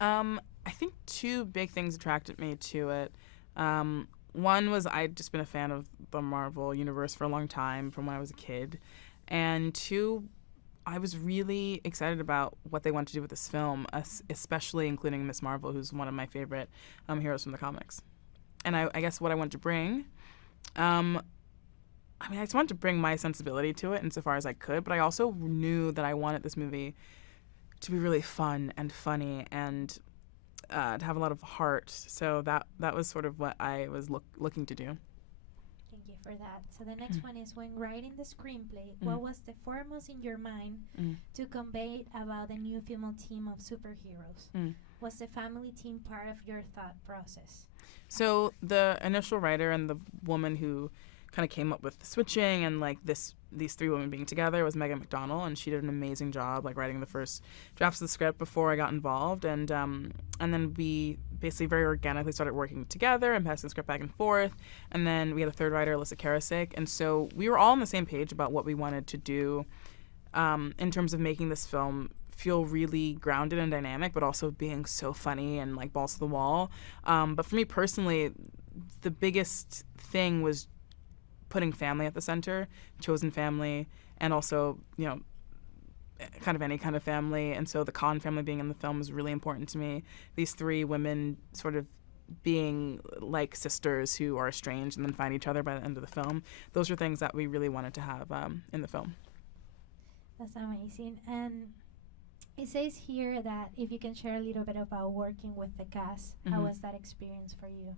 I think two big things attracted me to it. One was I'd just been a fan of the Marvel universe for a long time from when I was a kid. And two, I was really excited about what they wanted to do with this film, especially including Miss Marvel, who's one of my favorite heroes from the comics. And I guess what I wanted to bring, I just wanted to bring my sensibility to it insofar as I could, but I also knew that I wanted this movie to be really fun and funny and to have a lot of heart. So that was sort of what I was looking to do. Thank you for that. So the next one is when writing the screenplay, what was the foremost in your mind to convey about the new female team of superheroes? Was the family team part of your thought process? So the initial writer and the woman who kind of came up with the switching and like these three women being together was Megan McDonnell, and she did an amazing job like writing the first drafts of the script before I got involved, and then we basically very organically started working together and passing the script back and forth, and then we had a third writer, Alyssa Karasik, and so we were all on the same page about what we wanted to do in terms of making this film feel really grounded and dynamic, but also being so funny and like balls to the wall. But for me personally, the biggest thing was putting family at the center, chosen family, and also, kind of any kind of family. And so the Khan family being in the film was really important to me. These three women sort of being like sisters who are estranged and then find each other by the end of the film. Those are things that we really wanted to have in the film. That's amazing. And it says here that if you can share a little bit about working with the cast, how was that experience for you?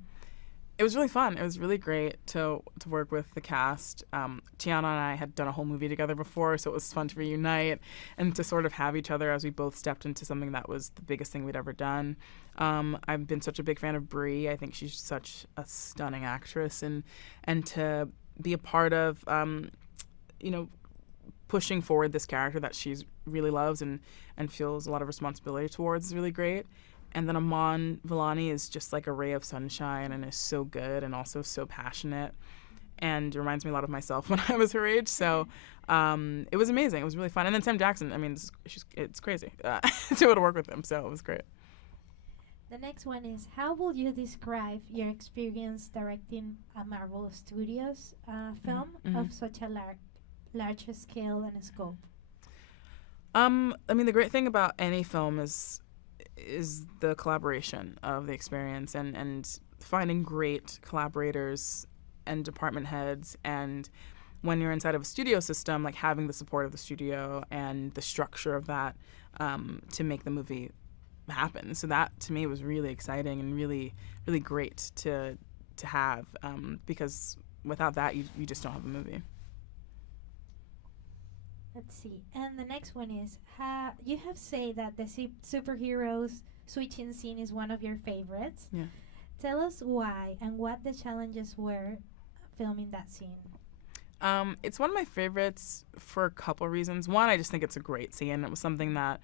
It was really fun. It was really great to work with the cast. Tiana and I had done a whole movie together before, so it was fun to reunite and to sort of have each other as we both stepped into something that was the biggest thing we'd ever done. I've been such a big fan of Brie. I think she's such a stunning actress, and to be a part of, pushing forward this character that she really loves and feels a lot of responsibility towards is really great. And then Aman Vellani is just like a ray of sunshine and is so good and also so passionate and reminds me a lot of myself when I was her age. So it was amazing. It was really fun. And then Sam Jackson, it's crazy to be able to work with him. So it was great. The next one is, how would you describe your experience directing a Marvel Studios film of such a large scale and scope? The great thing about any film is the collaboration of the experience and finding great collaborators and department heads, and when you're inside of a studio system, like having the support of the studio and the structure of that to make the movie happen. So that to me was really exciting and really, really great to have, because without that you just don't have a movie. Let's see. And the next one is, you have said that the superheroes switching scene is one of your favorites. Yeah. Tell us why and what the challenges were filming that scene. It's one of my favorites for a couple of reasons. One, I just think it's a great scene. It was something that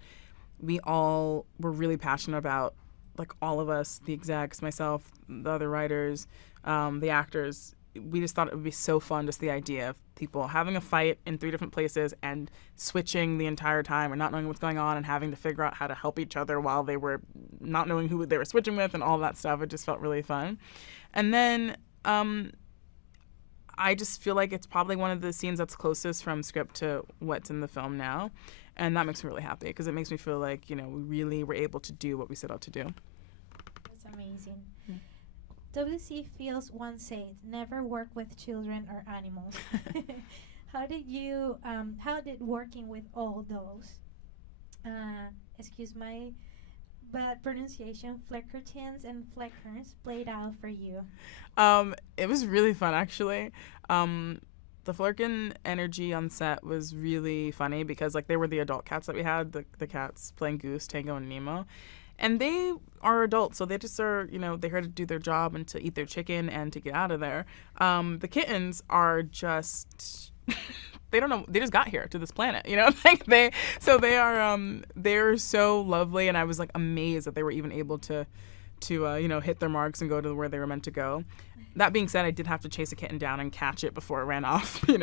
we all were really passionate about, like all of us, the execs, myself, the other writers, the actors. We just thought it would be so fun, just the idea of people having a fight in 3 different places and switching the entire time and not knowing what's going on and having to figure out how to help each other while they were not knowing who they were switching with and all that stuff. It just felt really fun. And then I just feel like it's probably one of the scenes that's closest from script to what's in the film now. And that makes me really happy because it makes me feel like, we really were able to do what we set out to do. That's amazing. Yeah. WC Fields once said, "Never work with children or animals." How did working with all those, excuse my bad pronunciation, Fleckertons and Fleckers played out for you? It was really fun, actually. The Flerken energy on set was really funny because, like, they were the adult cats that we had, the cats playing Goose, Tango, and Nemo. And they are adults, so they just are, they're here to do their job and to eat their chicken and to get out of there. The kittens are just, they don't know, they just got here to this planet, they're so lovely, and I was like amazed that they were even able to hit their marks and go to where they were meant to go. That being said, I did have to chase a kitten down and catch it before it ran off, but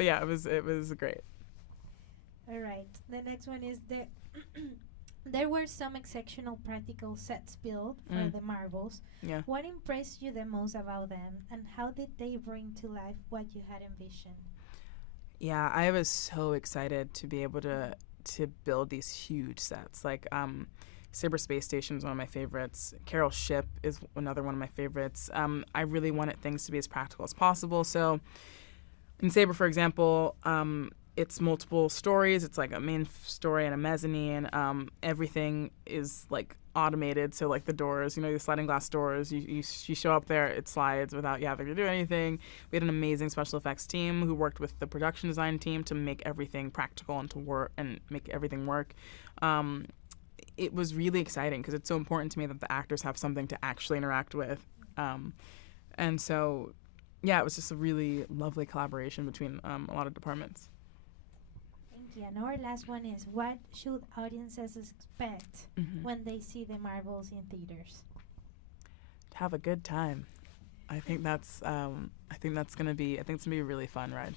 yeah, it was great. All right. The next one is There were some exceptional practical sets built for Mm. the Marvels. Yeah. What impressed you the most about them, and how did they bring to life what you had envisioned? Yeah, I was so excited to be able to build these huge sets. Like Saber Space Station is one of my favorites. Carol's ship is another one of my favorites. I really wanted things to be as practical as possible. So in Saber, for example, it's multiple stories. It's like a main story and a mezzanine. Everything is like automated. So like the doors, the sliding glass doors, you show up there, it slides without you having to do anything. We had an amazing special effects team who worked with the production design team to make everything practical and to work and make everything work. It was really exciting because it's so important to me that the actors have something to actually interact with. And so, yeah, it was just a really lovely collaboration between a lot of departments. Thank you. And our last one is, what should audiences expect when they see the Marvels in theaters? Have a good time. I think that's gonna be a really fun ride.